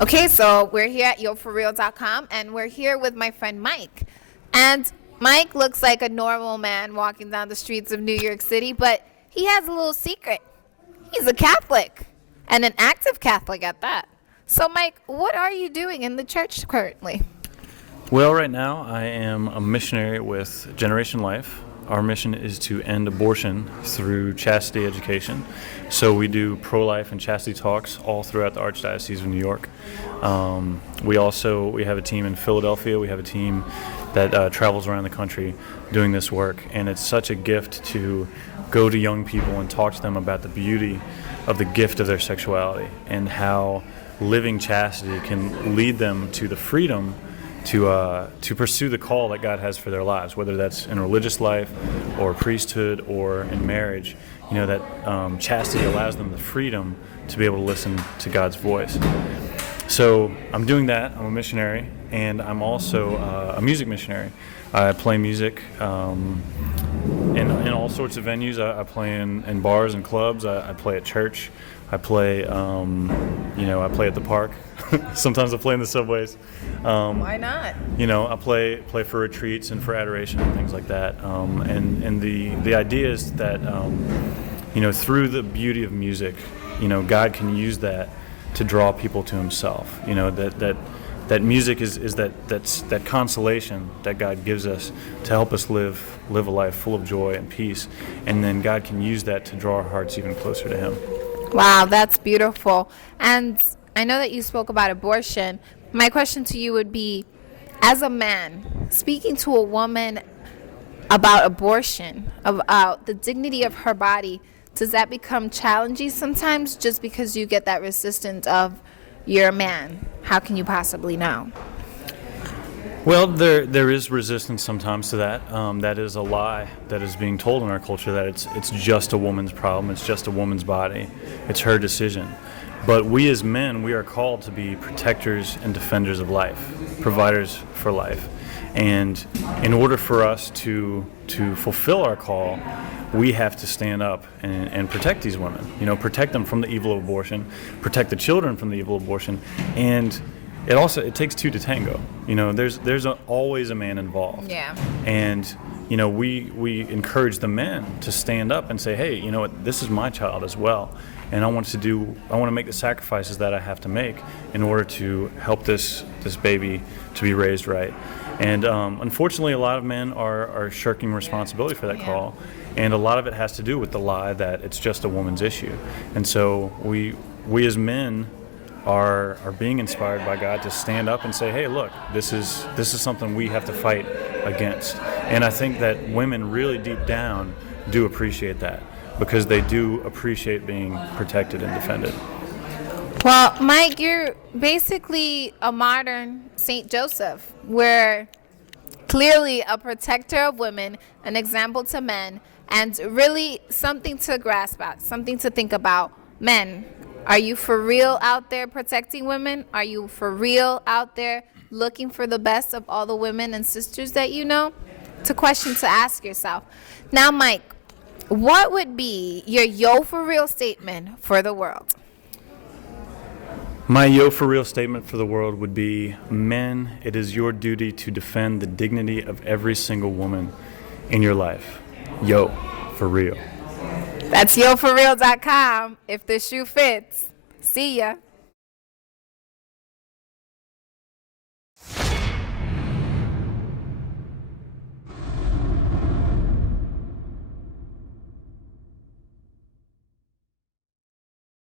Okay, so we're here at yoforeal.com and we're here with my friend Mike. And Mike looks like a normal man walking down the streets of New York City, but he has a little secret. He's a Catholic, and an active Catholic at that. So Mike, what are you doing in the church currently? Well, right now I am a missionary with Generation Life. Our mission is to end abortion through chastity education. So we do pro-life and chastity talks all throughout the Archdiocese of New York. We have a team in Philadelphia. We have a team that travels around the country doing this work. And it's such a gift to go to young people and talk to them about the beauty of the gift of their sexuality and how living chastity can lead them to the freedom to pursue the call that God has for their lives, whether that's in religious life or priesthood or in marriage. You know, that chastity allows them the freedom to be able to listen to God's voice. So I'm doing that. I'm a missionary, and I'm also a music missionary. I play music in all sorts of venues. I play in bars and clubs. I play at church. I play, I play at the park. Sometimes I play in the subways. Why not? I play for retreats and for adoration and things like that. And the idea is that, through the beauty of music, God can use that to draw people to Himself. That music is that consolation that God gives us to help us live a life full of joy and peace, and then God can use that to draw our hearts even closer to Him. Wow, that's beautiful. And I know that you spoke about abortion. My question to you would be, as a man, speaking to a woman about abortion, about the dignity of her body, does that become challenging sometimes just because you get that resistance of you're a man? How can you possibly know? Well, there is resistance sometimes to that. That is a lie that is being told in our culture, that it's just a woman's problem, it's just a woman's body, it's her decision. But we as men, we are called to be protectors and defenders of life, providers for life. And in order for us to fulfill our call, we have to stand up and protect these women. Protect them from the evil of abortion, protect the children from the evil of abortion, and it takes two to tango. There's always a man involved. Yeah. And we encourage the men to stand up and say, hey, you know what, this is my child as well, and I want to make the sacrifices that I have to make in order to help this baby to be raised right. And unfortunately, a lot of men are shirking responsibility for that call, and a lot of it has to do with the lie that it's just a woman's issue. And so we as men are being inspired by God to stand up and say, hey, look, this is something we have to fight against. And I think that women really deep down do appreciate that, because they do appreciate being protected and defended. Well, Mike, you're basically a modern St. Joseph. We're clearly a protector of women, an example to men, and really something to grasp at, something to think about. Men, are you for real out there protecting women? Are you for real out there looking for the best of all the women and sisters that you know? It's a question to ask yourself. Now, Mike, what would be your yo for real statement for the world? My yo for real statement for the world would be, men, it is your duty to defend the dignity of every single woman in your life. Yo for real. That's yoforeal.com. If the shoe fits. See ya.